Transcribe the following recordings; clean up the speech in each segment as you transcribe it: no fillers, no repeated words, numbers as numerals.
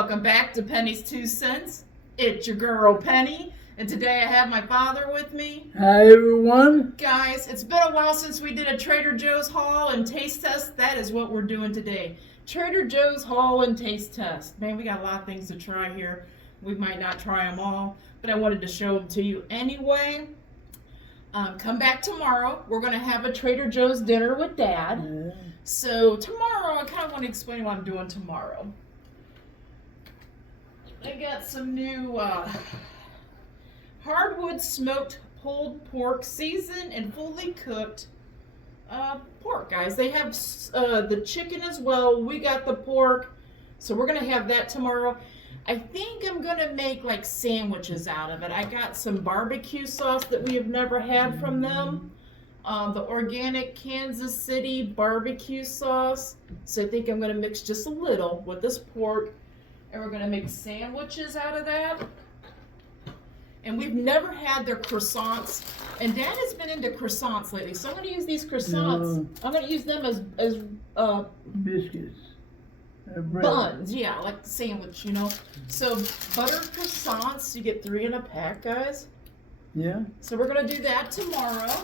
welcome back to Penny's Two Cents. It's your girl Penny, and today I have my father with me. Hi everyone. Guys, it's been a while since we did a Trader Joe's haul and taste test. That is what we're doing today. Trader Joe's haul and taste test. Man, we got a lot of things to try here. We might not try them all, but I wanted to show them to you anyway. Come back tomorrow. We're going to have a Trader Joe's dinner with Dad. Yeah. So tomorrow, I kind of want to explain what I'm doing tomorrow. I got some new hardwood smoked pulled pork, seasoned and fully cooked pork, guys. They have the chicken as well. We got the pork, so we're going to have that tomorrow. I think I'm going to make like sandwiches out of it. I got some barbecue sauce that we have never had from them. The organic Kansas City barbecue sauce. So I think I'm going to mix just a little with this pork. And we're going to make sandwiches out of that. And we've never had their croissants. And Dad has been into croissants lately. So I'm going to use these croissants. No. I'm going to use them as Biscuits. Bread. buns. Yeah, like the sandwich, you know. So buttered croissants. You get 3 in a pack, guys. Yeah. So we're going to do that tomorrow.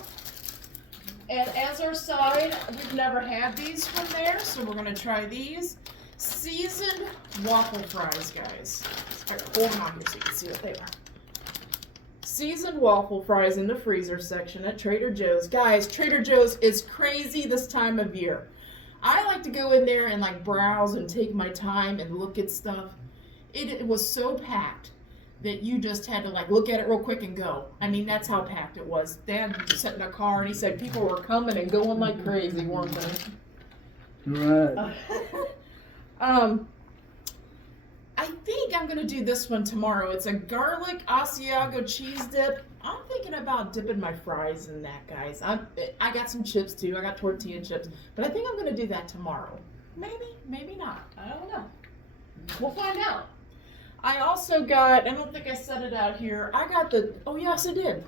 And as our side, we've never had these from there. So we're going to try these. Seasoned waffle fries, guys. All right, hold them on here so you can see what they are. Seasoned waffle fries in the freezer section at Trader Joe's. Guys, Trader Joe's is crazy this time of year. I like to go in there and like browse and take my time and look at stuff. It was so packed that you just had to like look at it real quick and go. I mean, that's how packed it was. Dad sat in a car and he said people were coming and going like crazy, weren't they? Right. I think I'm going to do this one tomorrow. It's a garlic Asiago cheese dip. I'm thinking about dipping my fries in that, guys. I got some chips too. I got tortilla chips. But I think I'm going to do that tomorrow. Maybe, maybe not. I don't know. We'll find out. I also got, I don't think I said it out here, I got oh yes I did.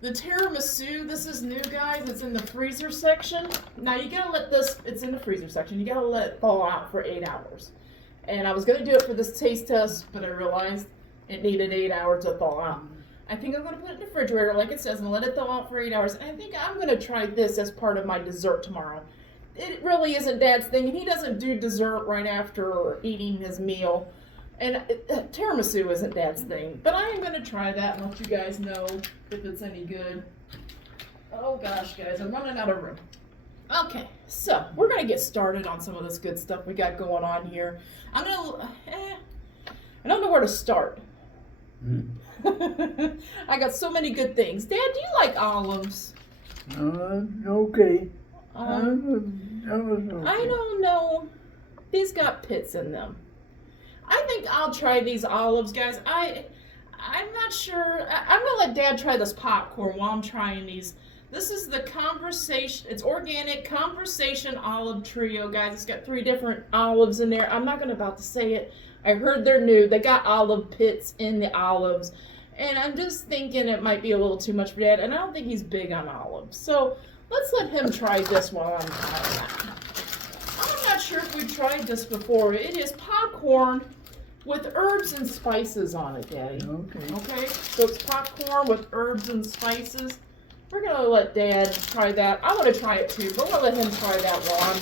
The tiramisu, this is new, guys. It's in the freezer section. Now you gotta let this, it's in the freezer section. You gotta let it thaw out for 8 hours. And I was gonna do it for this taste test, but I realized it needed 8 hours to thaw out. I think I'm gonna put it in the refrigerator like it says and let it thaw out for 8 hours. And I think I'm gonna try this as part of my dessert tomorrow. It really isn't Dad's thing, and he doesn't do dessert right after eating his meal. And tiramisu isn't Dad's thing, but I am going to try that and let you guys know if it's any good. Oh gosh, guys, I'm running out of room. Okay, so we're going to get started on some of this good stuff we got going on here. I don't know where to start. I got so many good things. Dad, do you like olives? Okay. Okay. I don't know. These got pits in them. I think I'll try these olives, guys. I'm not sure. I'm going to let Dad try this popcorn while I'm trying these. This is the Conversation. It's organic Conversation Olive Trio, guys. It's got 3 different olives in there. I'm not going to about to say it. I heard they're new. They got olive pits in the olives. And I'm just thinking it might be a little too much for Dad. And I don't think he's big on olives. So let's let him try this while I'm trying that. I'm not sure if we've tried this before. It is popcorn with herbs and spices on it, Daddy. Okay. Okay, so it's popcorn with herbs and spices. We're going to let Dad try that. I want to try it too, but we'll let him try that while I'm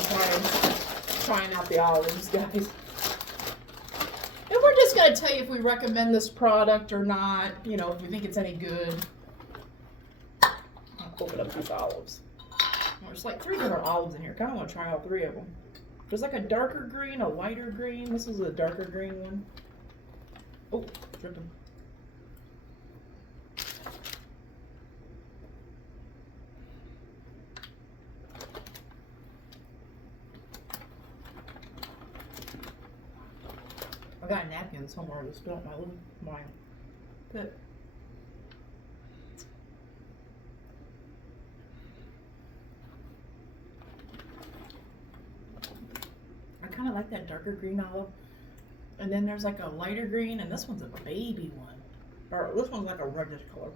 trying out the olives, guys. And we're just going to tell you if we recommend this product or not, you know, if we think it's any good. I'll open up these olives. There's like 3 different olives in here. Kind of want to try all 3 of them. There's like a darker green, a lighter green. This is a darker green one. Oh, dripping. I got a napkin somewhere to spill my pit. I kind of like that darker green olive. And then there's like a lighter green, and this one's a baby one. Or this one's like a reddish color.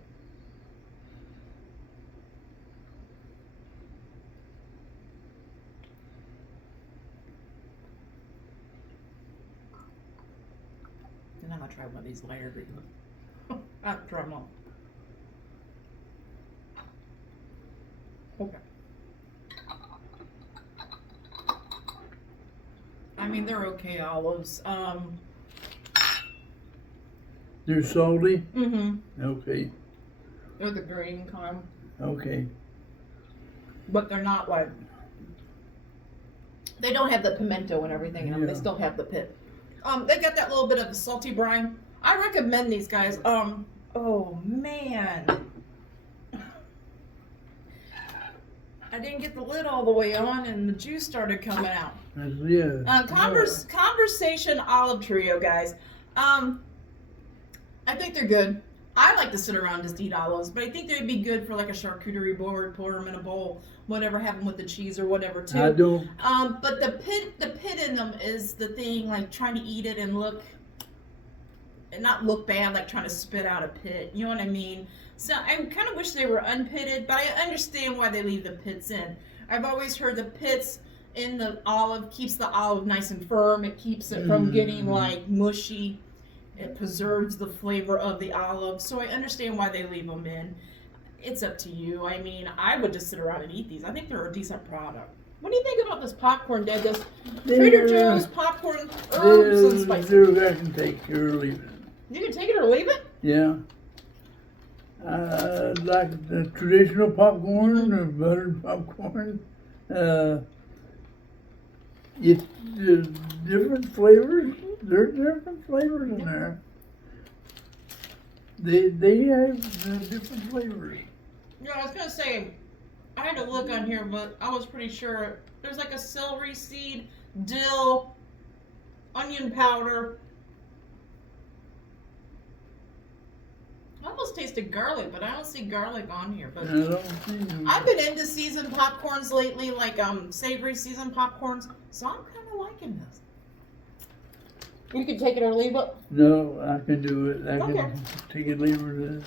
I'll try one of these lighter green. I'll try them all. Okay. I mean, they're okay olives. They're salty? Mm-hmm. Okay, They're the green kind, okay. but they're not like. They don't have the pimento and everything in them. They Yeah. still have the pit. They got that little bit of a salty brine. I recommend these guys. Oh man. I didn't get the lid all the way on, and the juice started coming out. Yeah. Conversation olive trio, guys. I think they're good. I like to sit around and just eat olives, but I think they'd be good for like a charcuterie board, pour them in a bowl, whatever, have them with the cheese or whatever too. I don't. But the pit in them is the thing, like trying to eat it and not look bad, like trying to spit out a pit. You know what I mean? So I kind of wish they were unpitted, but I understand why they leave the pits in. I've always heard the pits in the olive keeps the olive nice and firm. It keeps it from getting like mushy. It preserves the flavor of the olive. So I understand why they leave them in. It's up to you. I mean, I would just sit around and eat these. I think they're a decent product. What do you think about this popcorn, Dad? This Trader Joe's popcorn, herbs and spices. I can take it or leave it. You can take it or leave it? Yeah. Like the traditional popcorn or buttered popcorn. It's different flavors. There are different flavors in there. They have different flavors. Yeah, I was gonna say, I had to look on here, but I was pretty sure there's like a celery seed, dill, onion powder. I almost tasted garlic, but I don't see garlic on here. But I don't see them. I've been into seasoned popcorns lately, like savory seasoned popcorns, so I'm kind of liking this. You can take it or leave it. No, I can do it. I Okay. can take it, leave it.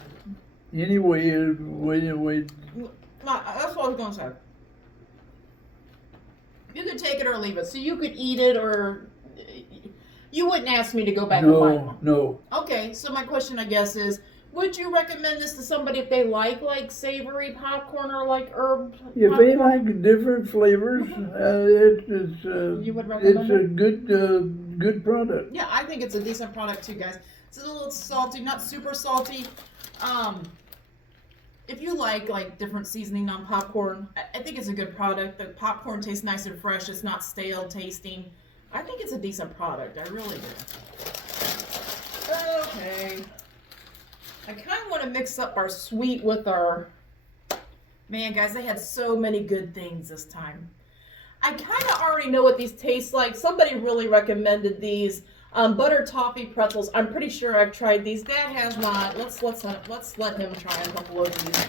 Anyway, wait. No, that's what I was gonna say. You could take it or leave it, so you could eat it, or you wouldn't ask me to go back and buy one. No. Okay, so my question, I guess, is: would you recommend this to somebody if they like savory popcorn or like herb? If popcorn? they like different flavors, You would recommend it's a good product. Yeah, I think it's a decent product too, guys. It's a little salty, not super salty. If you like different seasoning on popcorn, I think it's a good product. The popcorn tastes nice and fresh. It's not stale tasting. I think it's a decent product. I really do. Okay. I kind of want to mix up our sweet with our... Man, guys, they had so many good things this time. I kind of already know what these taste like. Somebody really recommended these butter toffee pretzels. I'm pretty sure I've tried these. Dad has not. Let's let him try a couple of these.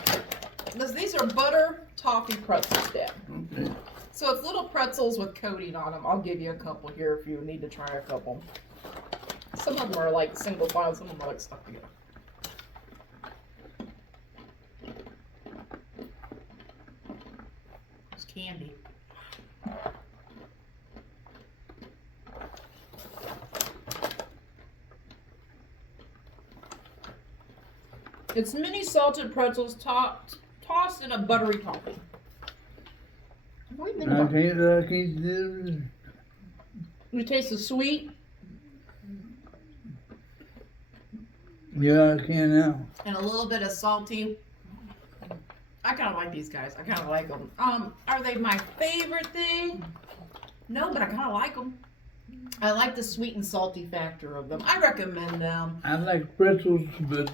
Because these are butter toffee pretzels, Dad. Okay. So it's little pretzels with coating on them. I'll give you a couple here if you need to try a couple. Some of them are like single file. Some of them are like stuck together. It's candy. It's mini salted pretzels tossed in a buttery topping. What do you think I about it? can't do it. You taste the sweet Yeah, I can now. and a little bit of salty. I kind of like these guys. I kind of like them. Are they my favorite thing? No, but I kind of like them. I like the sweet and salty factor of them. I recommend them. I like pretzels, but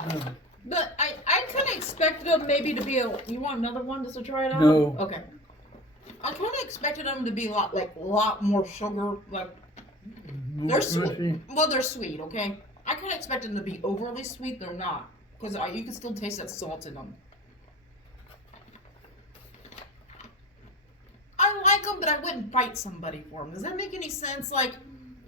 But I kind of expected them maybe to be a... You want another one just to try it out? No. Okay. I kind of expected them to be a lot more sugar. Like, they're sweet. mushy. Well, they're sweet, okay? I kind of expected them to be overly sweet. They're not. Because you can still taste that salt in them. I like them, but I wouldn't fight somebody for them. Does that make any sense? Like,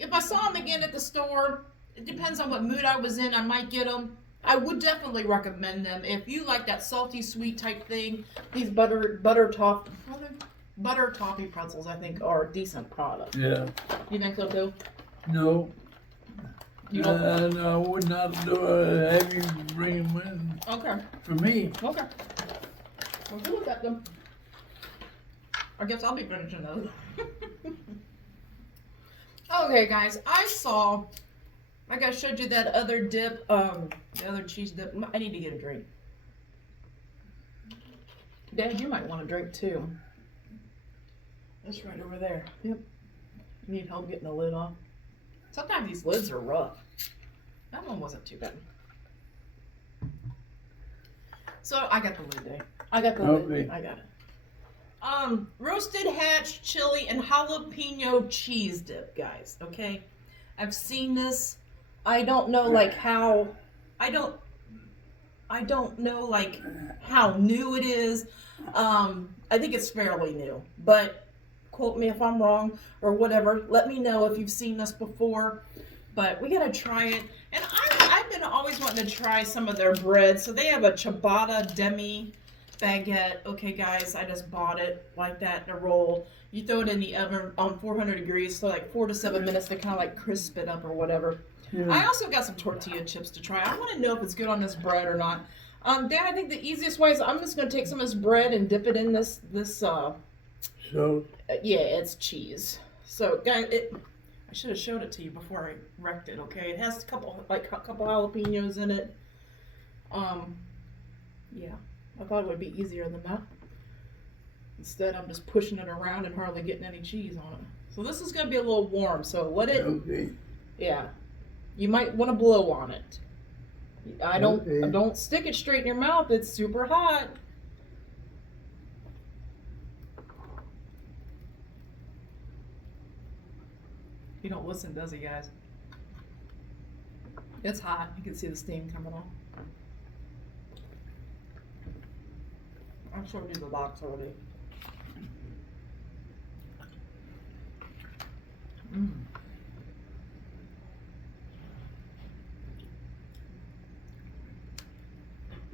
if I saw them again at the store, it depends on what mood I was in, I might get them. I would definitely recommend them. If you like that salty, sweet type thing, these butter toffee pretzels, I think, are a decent product. Yeah. You think so, too? No. You don't? I would not have you bring them in Okay. for me. Okay. We'll do with that then. I guess I'll be finishing those. Okay, guys, I saw, like I showed you that other dip, the other cheese dip. I need to get a drink. Dad, you might want a drink too. That's right over there. Yep. You need help getting the lid off. Sometimes these lids are rough. That one wasn't too bad. So I got the lid, Dave. I got the lid. I got it. Roasted hatch chili and jalapeno cheese dip, guys. Okay, I've seen this. I don't know like how. I don't know like how new it is. I think it's fairly new, but quote me if I'm wrong or whatever. Let me know if you've seen this before. But we gotta try it. And I've been always wanting to try some of their bread. So they have a ciabatta demi baguette. Okay, guys, I just bought it like that in a roll. You throw it in the oven on 400 degrees, so like 4 to 7 minutes to kind of like crisp it up or whatever. Yeah. I also got some tortilla chips to try. I want to know if it's good on this bread or not. Dad, I think the easiest way is I'm just going to take some of this bread and dip it in this So? Yeah, it's cheese. So, guys, I should have showed it to you before I wrecked it, okay? It has a couple jalapenos in it. Yeah. I thought it would be easier than that. Instead, I'm just pushing it around and hardly getting any cheese on it. So this is going to be a little warm, so let it... Okay. Yeah. You might want to blow on it. Don't stick it straight in your mouth. It's super hot. He don't listen, does he, guys? It's hot. You can see the steam coming off. I showed you the box already. Mm.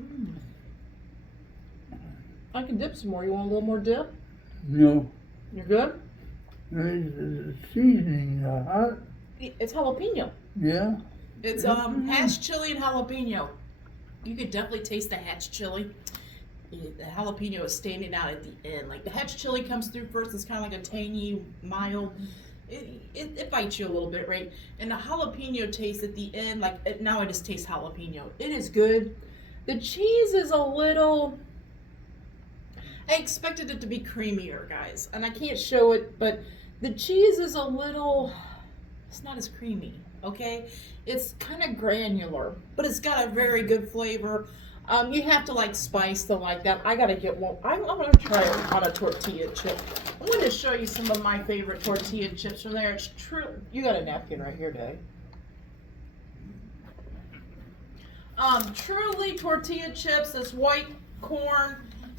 Mm. I can dip some more. You want a little more dip? No. You're good? The seasoning hot. It's jalapeno. Yeah. It's hatch chili and jalapeno. You could definitely taste the hatch chili. The jalapeno is standing out at the end. Like the hatch chili comes through first. It's kind of like a tangy, mild. It bites you a little bit, right? And the jalapeno taste at the end, like now I just taste jalapeno. It is good. The cheese is a little... I expected it to be creamier, guys. And I can't show it, but the cheese is a little... It's not as creamy, okay? It's kind of granular, but it's got a very good flavor. You have to like spice to like that. I gotta get one. I'm gonna try it on a tortilla chip. I'm going to show you some of my favorite tortilla chips from there. It's true. You got a napkin right here, Dave. Truly tortilla chips. This white corn,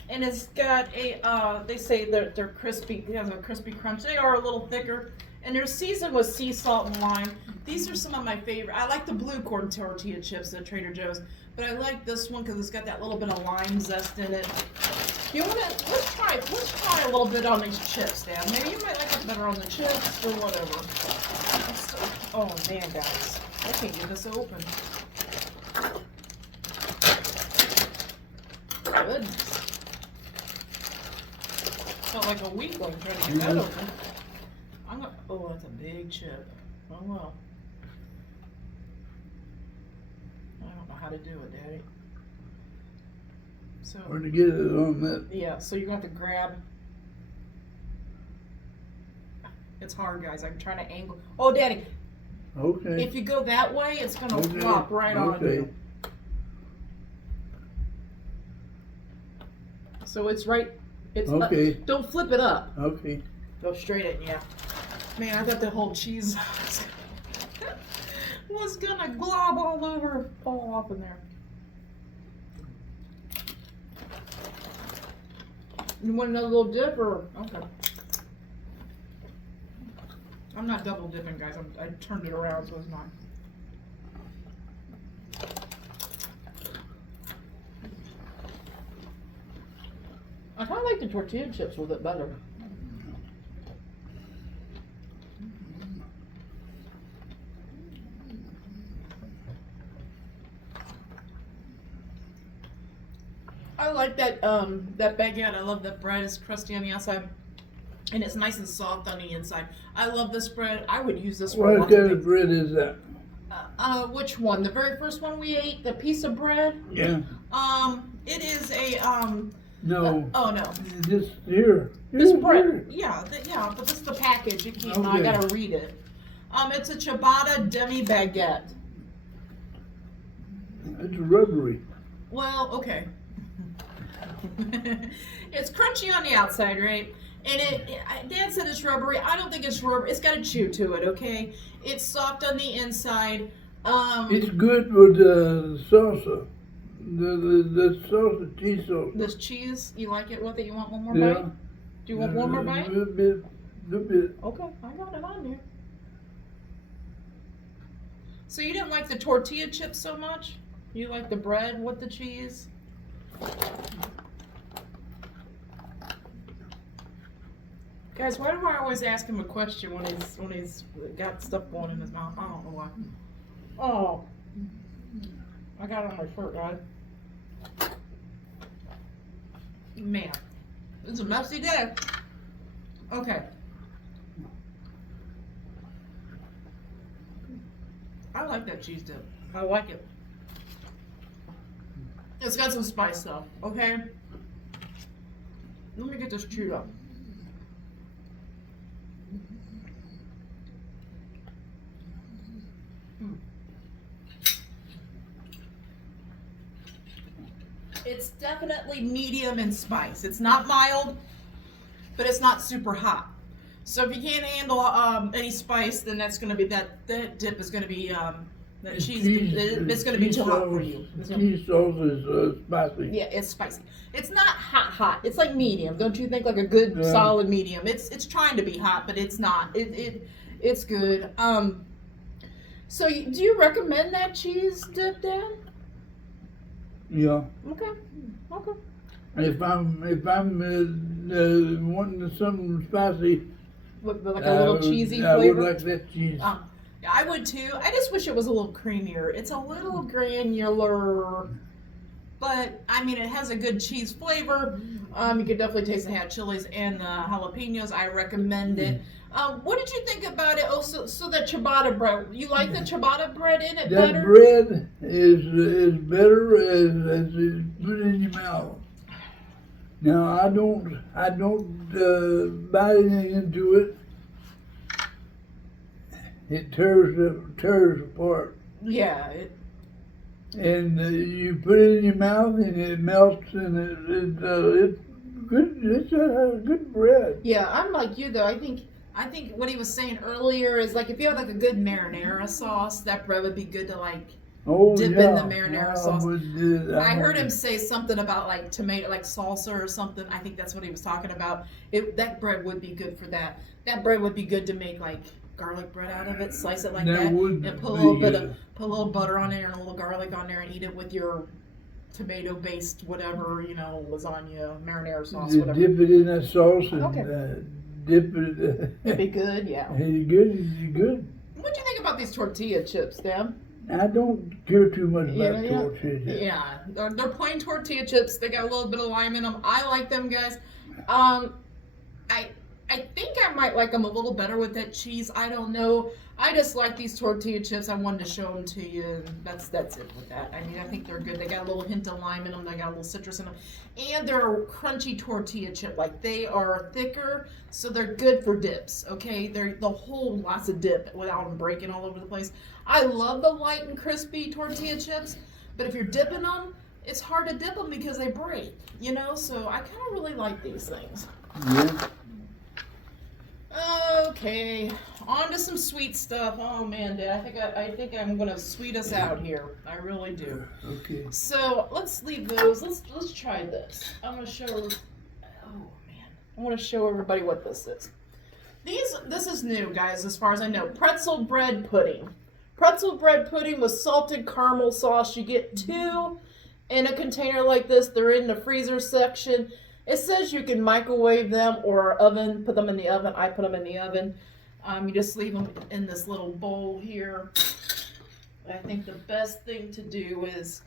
and it's got a. They say they're crispy. It has a crispy crunch. They are a little thicker, and they're seasoned with sea salt and lime. These are some of my favorite. I like the blue corn tortilla chips at Trader Joe's. But I like this one because it's got that little bit of lime zest in it. You wanna let's try a little bit on these chips, Dad. Maybe you might like it better on the chips or whatever. Oh man, guys, I can't get this open. Goodness, felt like a weakling trying to get that open. Oh, that's a big chip. Oh well. How to do it, Daddy. So Where to get it on that? Yeah, so you're gonna have to grab. It's hard, guys. I'm trying to angle. Oh, Daddy. Okay. If you go that way, it's gonna flop right on you. So it's right. It's okay. Don't flip it up. Okay. Go straight in. Yeah. Man, I got the whole cheese. Was gonna glob all over, fall off in there. You want another little dip or okay? I'm not double dipping, guys. I turned it around so it's not. I kind of like the tortilla chips with it better. I like that baguette. I love that bread is crusty on the outside, and it's nice and soft on the inside. I love this bread. I would use this for What lots of kind of things. bread is that? Which one? The very first one we ate, the piece of bread. Yeah. It is a No. oh no. Just here. This Here, bread, here. yeah, but this is the package. It came. I Okay. gotta read it. It's a ciabatta demi baguette. It's rubbery. Well, okay. It's crunchy on the outside, right? And Dad said it's rubbery. I don't think it's rubbery. It's got a chew to it, okay? It's soft on the inside. It's good with salsa. The salsa, cheese salsa. This cheese, you like it with it? You want one more Yeah. bite? Do you want one more bite? A little bit. Okay, I got it on there. So you didn't like the tortilla chips so much? You like the bread with the cheese? Guys, why do I always ask him a question when he's got stuff going in his mouth? I don't know why. Oh, I got it on my shirt, guys. Man, it's a messy day. Okay. I like that cheese dip. I like it. It's got some spice though, okay? Let me get this chewed up. It's definitely medium in spice. It's not mild, but it's not super hot. So if you can't handle any spice, then that's going to be that dip is going to be that cheese. It's going to be too hot for you. Cheese sauce is spicy. Yeah, it's spicy. It's not hot. It's like medium. Don't you think? Like a good solid medium. It's trying to be hot, but it's not. It's good. So do you recommend that cheese dip, Dan? Yeah. Okay. If I'm wanting something spicy, With like a little cheesy I flavor. would like that cheese. Yeah, I would too. I just wish it was a little creamier. It's a little granular, but I mean, it has a good cheese flavor. You could definitely taste the hot chilies and the jalapenos. I recommend it. What did you think about it? Oh, so that ciabatta bread. You like the ciabatta bread in it That better? bread is better as it's put in your mouth. Now I don't bite anything into it. It tears apart. Yeah. And you put it in your mouth and it melts and it's good. It's a good bread. Yeah, I'm like you though. I think what he was saying earlier is like if you have like a good marinara sauce, that bread would be good to like dip in the marinara sauce. I heard him say something about like tomato, like salsa or something. I think that's what he was talking about. That bread would be good for that. That bread would be good to make like garlic bread out of it. Slice it like that, and put a little butter on there and a little garlic on there, and eat it with your tomato-based whatever lasagna, marinara sauce, whatever. Dip it in that sauce and dip it. It'd be good, yeah. It's good. What do you think about these tortilla chips, Dan? I don't care too much about tortilla chips. Yeah, they're plain tortilla chips. They got a little bit of lime in them. I like them, guys. I think I might like them a little better with that cheese. I don't know. I just like these tortilla chips. I wanted to show them to you. And that's it with that. I mean, I think they're good. They got a little hint of lime in them. They got a little citrus in them. And they're a crunchy tortilla chip. Like, they are thicker, so they're good for dips, okay? They'll hold lots of dip without them breaking all over the place. I love the light and crispy tortilla chips, but if you're dipping them, it's hard to dip them because they break, So I kind of really like these things. Yeah. Okay, on to some sweet stuff. Oh man, Dad, I think I'm gonna sweet us out here. I really do. Okay. So let's leave those. Let's try this. I'm gonna show. Oh man, I want to show everybody what this is. This is new, guys, as far as I know. Pretzel bread pudding. Pretzel bread pudding with salted caramel sauce. You get 2 in a container like this. They're in the freezer section. It says you can microwave them or oven, put them in the oven. I put them in the oven. You just leave them in this little bowl here. I think the best thing to do is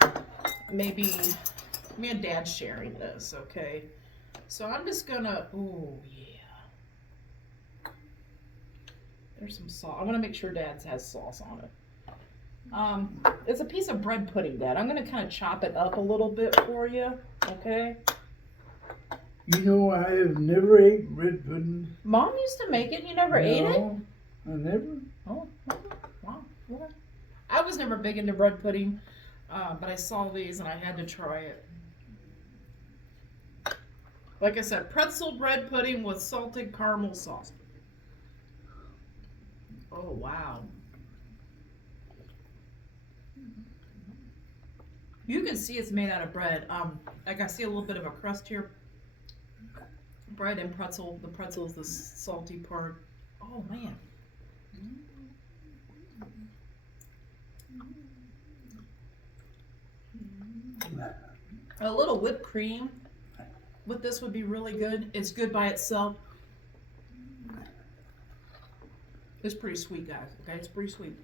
maybe Me and Dad's sharing this, okay? So I'm just gonna, oh yeah. There's some sauce. I want to make sure Dad's has sauce on it. It's a piece of bread pudding, Dad. I'm gonna kind of chop it up a little bit for you, okay? You know, I have never ate bread pudding. Mom used to make it. You never ate it? No, I never. Oh, wow. Okay. I was never big into bread pudding, but I saw these and I had to try it. Like I said, pretzel bread pudding with salted caramel sauce. Oh, wow. You can see it's made out of bread. Like I see a little bit of a crust here. Bread and pretzel. The pretzel is the salty part. Oh, man. A little whipped cream with this would be really good. It's good by itself. It's pretty sweet, guys. Okay, it's pretty sweet.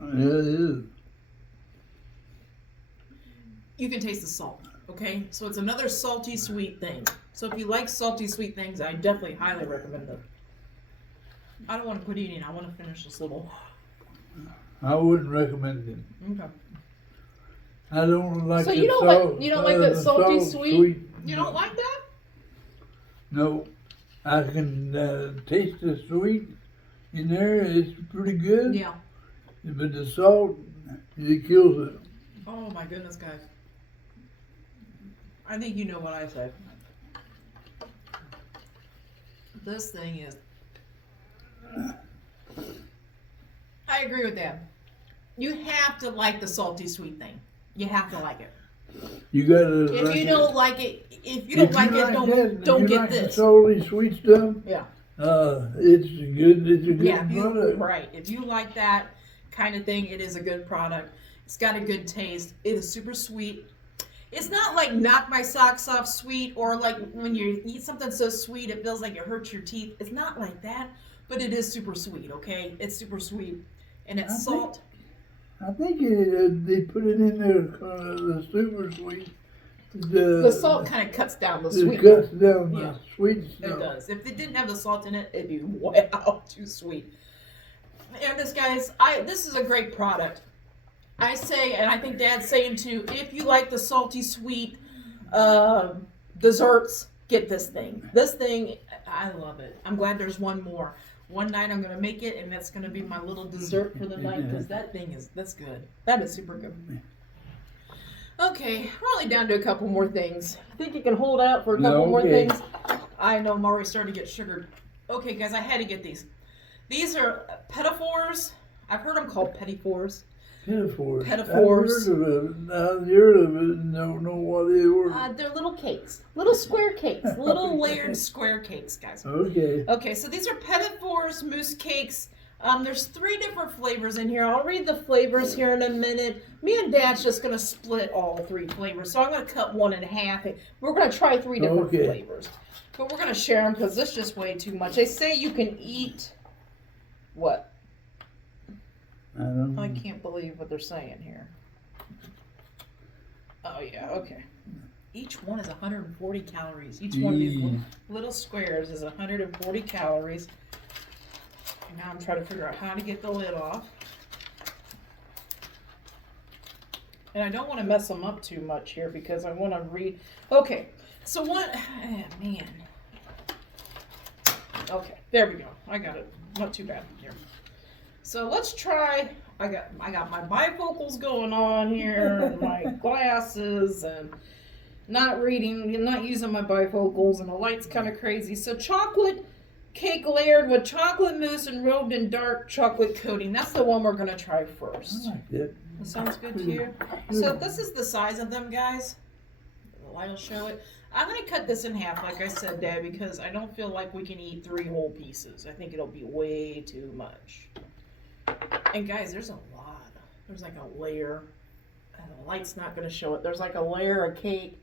Yeah, it is. You can taste the salt. Okay, so it's another salty sweet thing. So if you like salty sweet things, I definitely highly recommend it. I don't want to quit eating. I want to finish this little. I wouldn't recommend it. Okay. I don't like. So the you don't salt, like that the salty salt sweet? You don't like that? No, I can taste the sweet in there. It's pretty good. Yeah. But the salt, it kills it. Oh my goodness, guys. I think you know what I said. This thing is. I agree with that. You have to like the salty sweet thing. You have to like it. You gotta. If you don't like it, if you don't like it, don't get this. The salty sweet stuff. Yeah. It's good. It's a good product. Right. If you like that kind of thing, it is a good product. It's got a good taste. It is super sweet. It's not like knock my socks off sweet, or like when you eat something so sweet it feels like it hurts your teeth. It's not like that, but it is super sweet. Okay, it's super sweet, and it's salt. I think they put it in there, the super sweet. The salt kind of cuts down the sweet. It cuts down the sweet stuff. It does. If it didn't have the salt in it, it'd be wow, too sweet. And this, guys, this is a great product. I say, and I think Dad's saying too, if you like the salty sweet desserts, get this thing. This thing, I love it. I'm glad there's one more. One night I'm going to make it, and that's going to be my little dessert for the night, because that's good. That is super good. Okay, we're only down to a couple more things. I think you can hold out for a couple more things. I know I'm already starting to get sugared. Okay, guys, I had to get these. These are petitfours. I've heard them called petitfours. Petitfours. Petitfours. I've heard of it. I've heard of it. Don't know what they were. They're little cakes. Little square cakes. Little layered square cakes, guys. Okay. Okay, so these are petitfours mousse cakes. There's 3 different flavors in here. I'll read the flavors here in a minute. Me and Dad's just going to split all 3 flavors. So I'm going to cut one in half. We're going to try 3 different flavors. But we're going to share them because this is just way too much. They say you can eat... What? I don't know. I can't believe what they're saying here. Oh, yeah, okay. Each one is 140 calories. Each one of these little squares is 140 calories. And now I'm trying to figure out how to get the lid off. And I don't want to mess them up too much here because I want to read. Okay, so what? Man. Okay, there we go. I got it. Not too bad here. So let's try. I got my bifocals going on here, and my glasses, and not using my bifocals, and the light's kind of crazy. So chocolate cake layered with chocolate mousse and robed in dark chocolate coating. That's the one we're gonna try first. I like that. That sounds good to you. So this is the size of them, guys. The light will show it. I'm going to cut this in half, like I said, Dad, because I don't feel like we can eat 3 whole pieces. I think it'll be way too much. And guys, there's a lot. There's like a layer. And the light's not going to show it. There's like a layer of cake.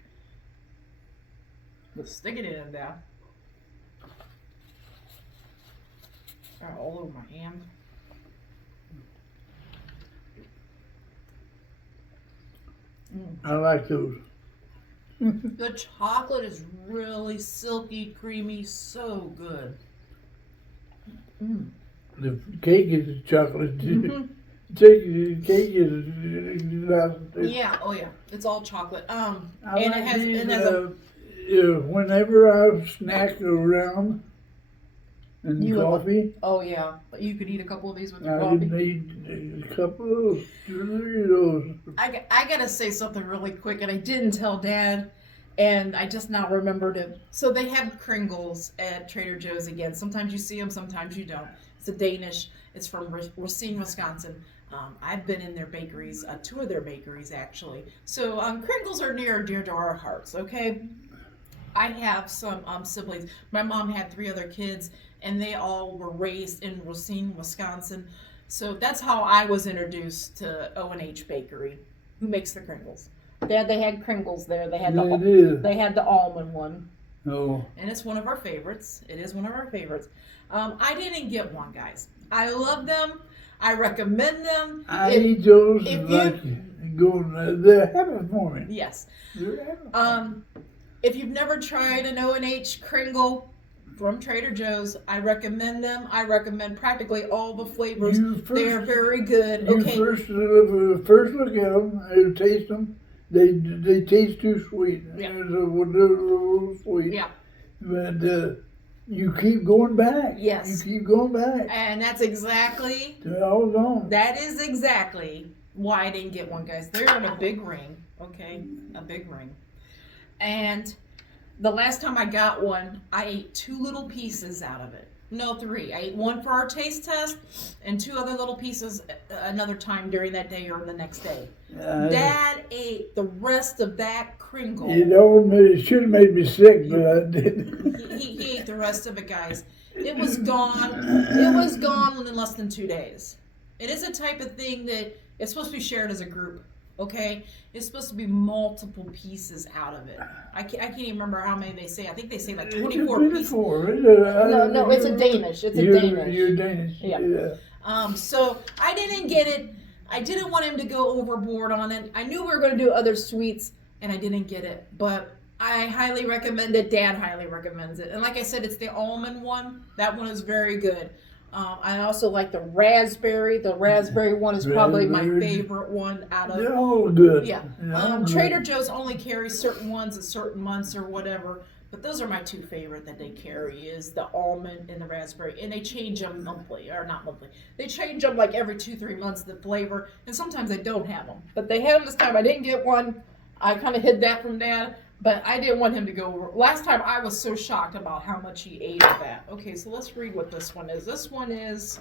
Let's stick it in now. All over my hand. I like those. The chocolate is really silky, creamy, so good. Mm. The cake is chocolate. Mhm. Cake is Yeah, oh yeah, it's all chocolate. I And like it has, these, it has a. whenever I snack around and You would like- coffee, Oh yeah, you could eat a couple of these with your I coffee. need a couple of those, 2 or 3 of those. I gotta say something really quick, and I didn't tell Dad, and I just now remembered it. So they have kringles at Trader Joe's again. Sometimes you see them, sometimes you don't. It's a Danish. It's from Racine, Wisconsin. I've been in their bakeries, 2 of their bakeries actually. So kringles are near and dear to our hearts. Okay, I have some siblings. My mom had 3 other kids, and they all were raised in Racine, Wisconsin. So that's how I was introduced to O&H Bakery, who makes the kringles. They had kringles there. They had It is. they had the almond one, Oh, and it's one of our favorites. It is one of our favorites. I didn't get one, guys. I love them. I recommend them. I eat those if like they're heaven for me. Yes. They're heaven. If you've never tried an O&H Kringle from Trader Joe's, I recommend them. I recommend practically all the flavors. They are very good. You Okay. first look at them, you taste them. They taste too sweet. Yeah. They're a little sweet. Yeah. But you keep going back. Yes. You keep going back. And that's exactly, They're all gone. that is exactly why I didn't get one, guys. They're in a big ring, okay? A big ring. And the last time I got one, I ate 2 little pieces out of it. No, 3. I ate 1 for our taste test and 2 other little pieces another time during that day or the next day. Dad ate the rest of that Kringle. It should have made me sick, but I didn't. He ate the rest of it, guys. It was gone. It was gone in less than 2 days. It is a type of thing that it's supposed to be shared as a group. Okay, it's supposed to be multiple pieces out of it. I can't even remember how many they say. I think they say like 24 pieces. No, it's a Danish. It's a Danish. You're Danish. Yeah. So I didn't get it. I didn't want him to go overboard on it. I knew we were going to do other sweets, and I didn't get it. But I highly recommend it. Dad highly recommends it. And like I said, it's the almond one. That one is very good. I also like the raspberry. The raspberry one is probably my favorite one out of. They're all good. Yeah. Trader Joe's only carries certain ones at certain months or whatever. But those are my 2 favorite that they carry is the almond and the raspberry. And they change them monthly, or not monthly. They change them like every 2-3 months, the flavor. And sometimes they don't have them. But they had them this time. I didn't get one. I kind of hid that from Dad. But I didn't want him to go over. Last time I was so shocked about how much he ate of that. Okay, so let's read what this one is. This one is...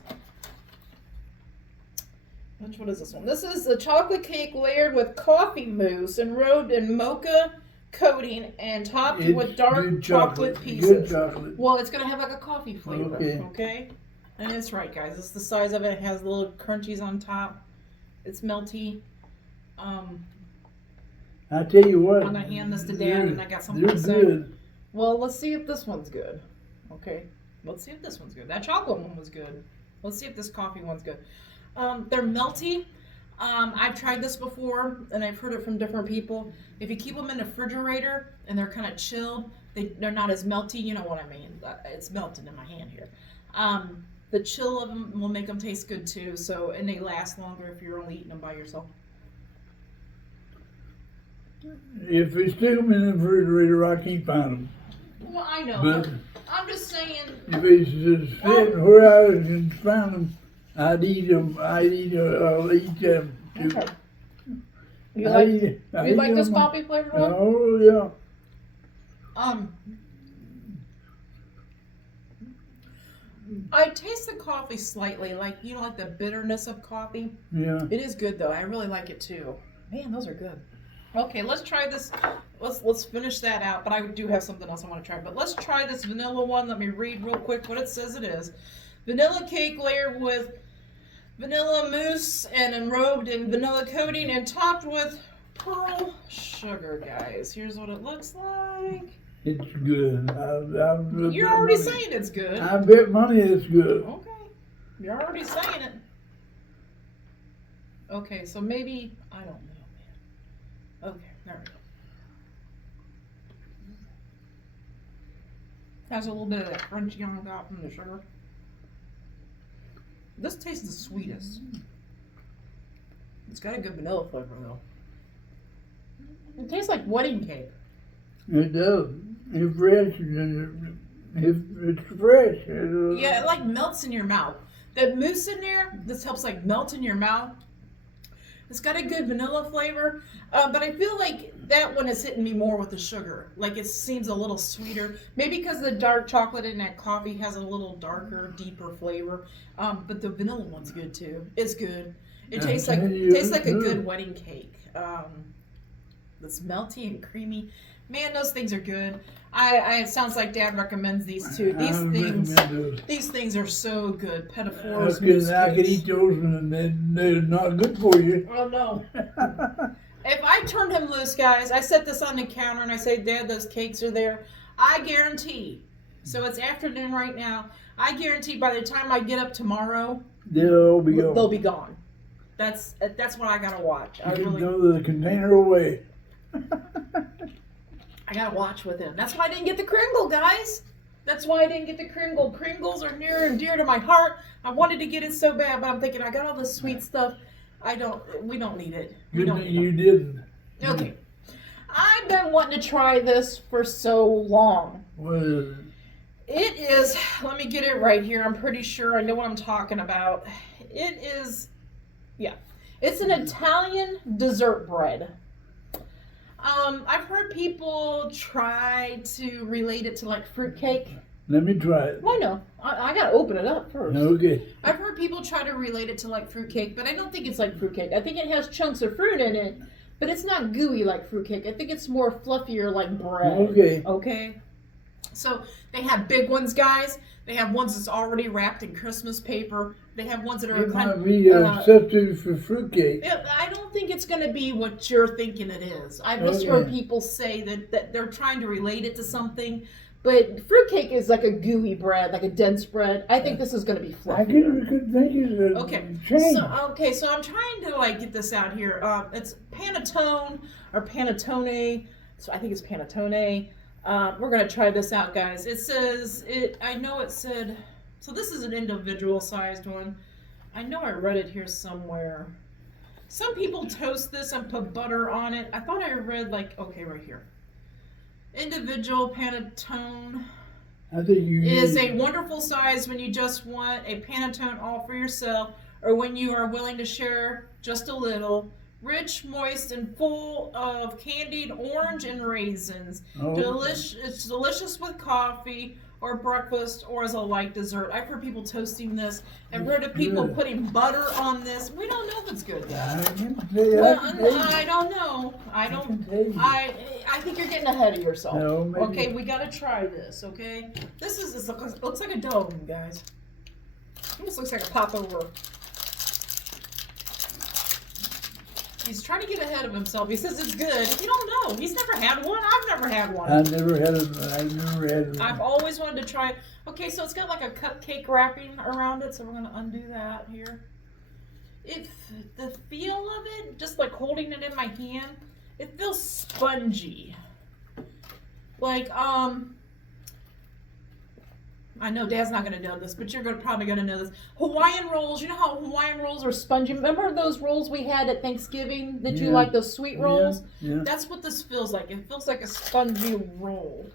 Which one is this one? This is a chocolate cake layered with coffee mousse and enrobed in mocha coating and topped with dark chocolate pieces. Good chocolate. Well, it's going to have like a coffee flavor, Okay. And it's right, guys. It's the size of it. It has little crunchies on top. It's melty. I tell you what. I'm going to hand this to Dad, and I got something to say. Good. Well, let's see if this one's good. Okay. Let's see if this one's good. That chocolate one was good. Let's see if this coffee one's good. They're melty. I've tried this before, and I've heard it from different people. If you keep them in the refrigerator and they're kind of chilled, they're not as melty. You know what I mean? It's melted in my hand here. The chill of them will make them taste good too. So, and they last longer if you're only eating them by yourself. If we stick them in the refrigerator, I can't find them. Well, I know. But I'm just saying. if it's just sitting where I can find them, I'll eat them too. Okay. You like this coffee flavor one? Oh yeah. I taste the coffee slightly, like like the bitterness of coffee. Yeah. It is good though. I really like it too. Man, those are good. Okay, let's try this. Let's finish that out. But I do have something else I want to try. But let's try this vanilla one. Let me read real quick what it says it is. Vanilla cake layered with vanilla mousse and enrobed in vanilla coating and topped with pearl sugar, guys. Here's what it looks like. It's good. You're already saying it's good. I bet money it's good. Okay. You're already saying it. Okay, so maybe, I don't know, man. Okay, there we go. Has a little bit of that crunchy on top from the sugar. This tastes the sweetest. It's got a good vanilla flavor though. It tastes like wedding cake. It does. It's fresh. It's fresh. Yeah, it like melts in your mouth. That mousse in there, this helps like melt in your mouth. It's got a good vanilla flavor, but I feel like that one is hitting me more with the sugar. Like it seems a little sweeter. Maybe because the dark chocolate in that coffee has a little darker, deeper flavor. But the vanilla one's good too. It's good. It tastes like a good wedding cake. It's melty and creamy. Man, those things are good. It sounds like Dad recommends these too. These things are so good. Panettone. I could eat those and they're not good for you. Oh no. If I turned him loose, guys, I set this on the counter and I say, Dad, those cakes are there. I guarantee. So it's afternoon right now. I guarantee by the time I get up tomorrow, they'll be gone. They'll be gone. That's what I gotta watch. You can throw the container away. I gotta watch with him. That's why I didn't get the Kringle, guys. That's why I didn't get the Kringle. Kringles are near and dear to my heart. I wanted to get it so bad, but I'm thinking I got all this sweet stuff. We don't need it. Good thing you didn't. Okay. I've been wanting to try this for so long. What is it? It is, let me get it right here. I'm pretty sure I know what I'm talking about. It is, yeah. It's an Italian dessert bread. I've heard people try to relate it to like fruitcake. Let me try it. Why no? I gotta open it up first. Okay. I've heard people try to relate it to like fruitcake, but I don't think it's like fruitcake. I think it has chunks of fruit in it, but it's not gooey like fruitcake. I think it's more fluffier like bread. Okay. Okay. So they have big ones, guys. They have ones that's already wrapped in Christmas paper. They have ones that are It kind might be a substitute for fruitcake. I don't think it's going to be what you're thinking it is. I've just heard people say that they're trying to relate it to something. But fruitcake is like a gooey bread, like a dense bread. I think this is going to be fluffy. I could think it's a change. So I'm trying to like get this out here. It's panettone or panettone. So I think it's panettone. We're going to try this out, guys. It says, I know it said, so this is an individual sized one. I know I read it here somewhere. Some people toast this and put butter on it. I thought I read like, okay, right here. Individual panettone is a wonderful size when you just want a panettone all for yourself or when you are willing to share just a little. Rich, moist, and full of candied orange and raisins. It's delicious with coffee or breakfast or as a light dessert. I've heard people toasting this. I've heard of people putting butter on this. We don't know if it's good yet. I don't know. I think you're getting ahead of yourself. No, okay, we gotta try this. Okay, this looks like a dome, guys. This looks like a popover. He's trying to get ahead of himself. He says it's good. You don't know. He's never had one. I've never had one. I've never had one. I've always wanted to try. Okay, so it's got like a cupcake wrapping around it, so we're gonna undo that here. The feel of it, just like holding it in my hand, it feels spongy. Like I know Dad's not going to know this, but you're probably going to know this. Hawaiian rolls. You know how Hawaiian rolls are spongy? Remember those rolls we had at Thanksgiving that you like, those sweet rolls? Yeah. That's what this feels like. It feels like a spongy roll.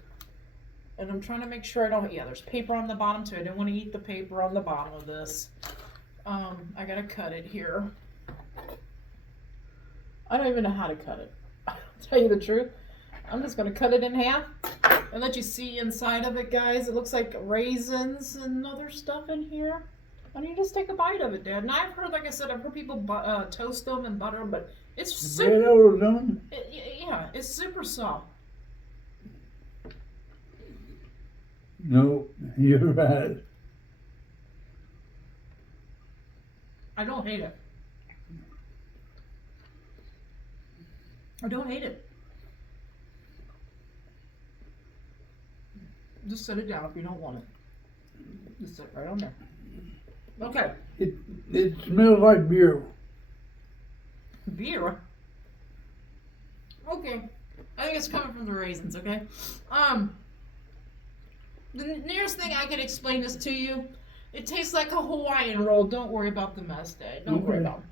And I'm trying to make sure I don't... Yeah, there's paper on the bottom, too. I didn't want to eat the paper on the bottom of this. I got to cut it here. I don't even know how to cut it. I'll tell you the truth. I'm just going to cut it in half and let you see inside of it, guys. It looks like raisins and other stuff in here. Why don't you just take a bite of it, Dad? And I've heard, like I said, I've heard people toast them and butter them, but it's super... Yeah, it's super soft. No, you're right. I don't hate it. I don't hate it. Just set it down if you don't want it. Just sit right on there. Okay. It smells like beer. Beer? Okay. I think it's coming from the raisins, okay? The nearest thing I can explain this to you, it tastes like a Hawaiian roll. Don't worry about the mess day. Don't worry about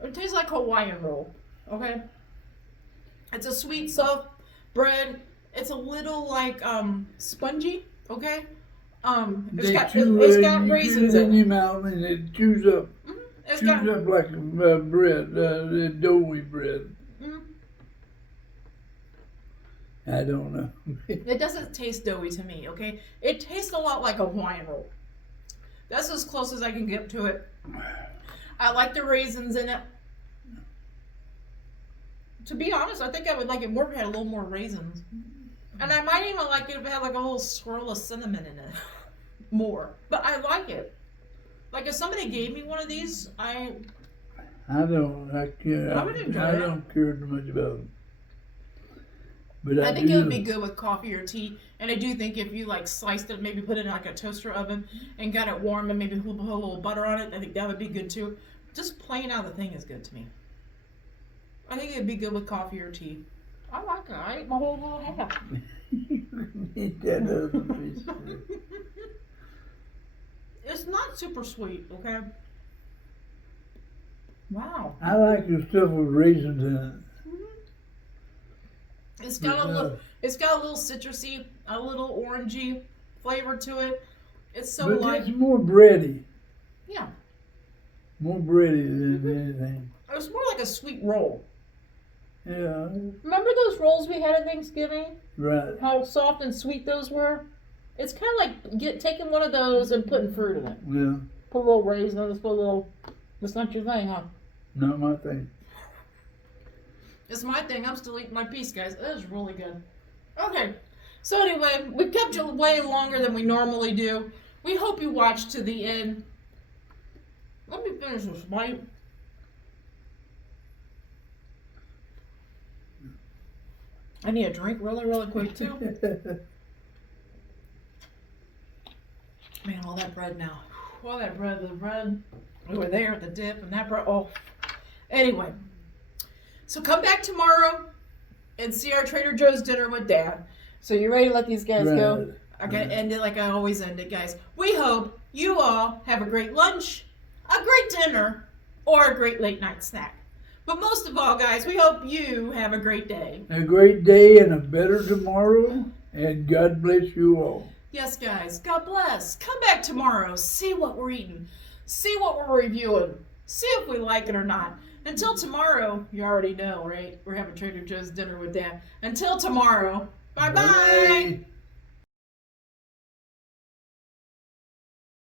it. It tastes like Hawaiian roll, okay? It's a sweet, soft bread. It's a little like spongy, okay? It's got raisins in your mouth and it chews up. It's chews up like bread, doughy bread. I don't know. It doesn't taste doughy to me, okay? It tastes a lot like a Hawaiian roll. That's as close as I can get to it. I like the raisins in it. To be honest, I think I would like it more if it had a little more raisins. And I might even like it if it had like a little swirl of cinnamon in it. More. But I like it. Like if somebody gave me one of these, I don't care too much about them. But I think it would be good with coffee or tea. And I do think if you like sliced it, maybe put it in like a toaster oven and got it warm and maybe put a little butter on it, I think that would be good too. Just plain out the thing is good to me. I think it'd be good with coffee or tea. I like it. I ate my whole little half. Eat that other piece. It's not super sweet, okay? Wow. I like the stuff with raisins in it. It's got a little citrusy, a little orangey flavor to it. It's so It's more bready. Yeah. More bready than anything. It's more like a sweet roll. Yeah. Remember those rolls we had at Thanksgiving? Right. How soft and sweet those were? It's kind of like taking one of those and putting fruit in it. Yeah. Put a little raisin, just put a little. It's not your thing, huh? Not my thing. It's my thing. I'm still eating my piece, guys. It is really good. Okay. So anyway, we've kept you way longer than we normally do. We hope you watched to the end. Let me finish this bite. I need a drink really, really quick, too. Man, all that bread now. All that bread, the bread over there, the dip, and that bread. Oh. Anyway. So come back tomorrow and see our Trader Joe's dinner with Dad. So you ready to let these guys go? I gotta end it like I always end it, guys. We hope you all have a great lunch, a great dinner, or a great late night snack. But most of all, guys, we hope you have a great day. A great day and a better tomorrow, and God bless you all. Yes, guys, God bless. Come back tomorrow, see what we're eating, see what we're reviewing, see if we like it or not. Until tomorrow, you already know, right? We're having Trader Joe's dinner with Dad. Until tomorrow, bye-bye.